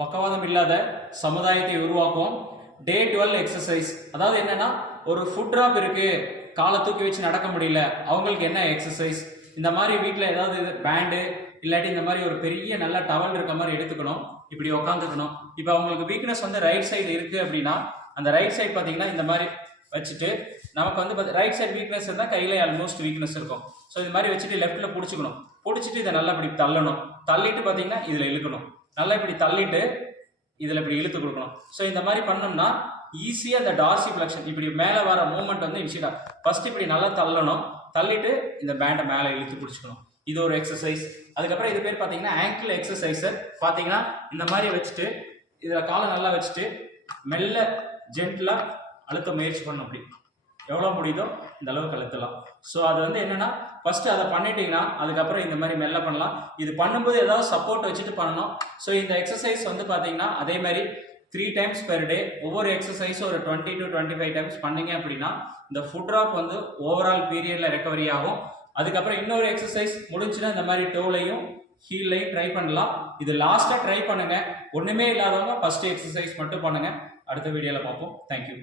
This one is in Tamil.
பக்கவாதம் இல்லாத சமுதாயத்தை உருவாக்கும் டே டுவெல் எக்ஸசைஸ் அதாவது என்னன்னா ஒரு ஃபுட் ட்ராப் இருக்கு காலை தூக்கி வச்சு நடக்க முடியல அவங்களுக்கு என்ன எக்ஸசைஸ் இந்த மாதிரி வீட்டில் ஏதாவது பேண்டு இல்லாட்டி இந்த மாதிரி ஒரு பெரிய நல்ல டவல் இருக்க மாதிரி எடுத்துக்கணும். இப்படி உக்காந்துக்கணும். இப்போ அவங்களுக்கு வீக்னஸ் வந்து ரைட் சைடு இருக்குது அப்படின்னா அந்த ரைட் சைடு பார்த்தீங்கன்னா இந்த மாதிரி வச்சுட்டு நமக்கு வந்து ரைட் சைடு வீக்னஸ் இருந்தால் கையில் ஆல்மோஸ்ட் வீக்னஸ் இருக்கும். ஸோ இது மாதிரி வச்சுட்டு லெஃப்ட்டில் பிடிச்சிக்கணும். பிடிச்சிட்டு இதை நல்லா இப்படி தள்ளணும். தள்ளிட்டு பார்த்தீங்கன்னா இதில் இழுக்கணும். நல்லா இப்படி தள்ளிட்டு இதில் இப்படி இழுத்து கொடுக்கணும். ஸோ இந்த மாதிரி பண்ணோம்னா ஈஸியாக அந்த டார்சி ஃபிளக்ஷன் இப்படி மேலே வர மூமெண்ட் வந்து இன்ஷியலா ஃபர்ஸ்ட் இப்படி நல்லா தள்ளணும். தள்ளிட்டு இந்த பேண்டை மேலே இழுத்து பிடிச்சிக்கணும். இது ஒரு எக்ஸசைஸ் அதுக்கப்புறம் இது பேர் பார்த்தீங்கன்னா ஆங்கிள் எக்ஸசைஸர் பார்த்தீங்கன்னா இந்த மாதிரி வச்சுட்டு இதில் காலை நல்லா வச்சுட்டு மெல்ல ஜென்டிலாக அழுத்த முயற்சி பண்ணணும் அப்படி. எவ்வளோ முடியுதோ இந்த அளவுக்கு அழுத்தலாம் ஸோ அது வந்து என்னென்னா ஃபஸ்ட்டு அதை பண்ணிட்டீங்கன்னா அதுக்கப்புறம் இந்த மாதிரி மெல்ல பண்ணலாம். இது பண்ணும்போது ஏதாவது சப்போர்ட் வச்சுட்டு பண்ணணும். ஸோ இந்த எக்ஸசைஸ் வந்து பார்த்தீங்கன்னா அதே மாதிரி த்ரீ டைம்ஸ் பெர் டே ஒவ்வொரு எக்ஸசைஸும் ஒரு twenty to twenty five times பண்ணீங்க அப்படின்னா இந்த ஃபுட் ட்ராப் வந்து ஓவரால் பீரியடில் ரெக்கவரி ஆகும். அதுக்கப்புறம் இன்னொரு எக்ஸசைஸ் முடிஞ்சுன்னா இந்த மாதிரி டோலையும் ஹீல்லையும் ட்ரை பண்ணலாம். இது லாஸ்ட்டாக ட்ரை பண்ணுங்கள் ஒன்றுமே இல்லாதவங்க ஃபஸ்ட்டு எக்ஸசைஸ் மட்டும் பண்ணுங்கள் அடுத்த வீடியோவில் பார்ப்போம். தேங்க்யூ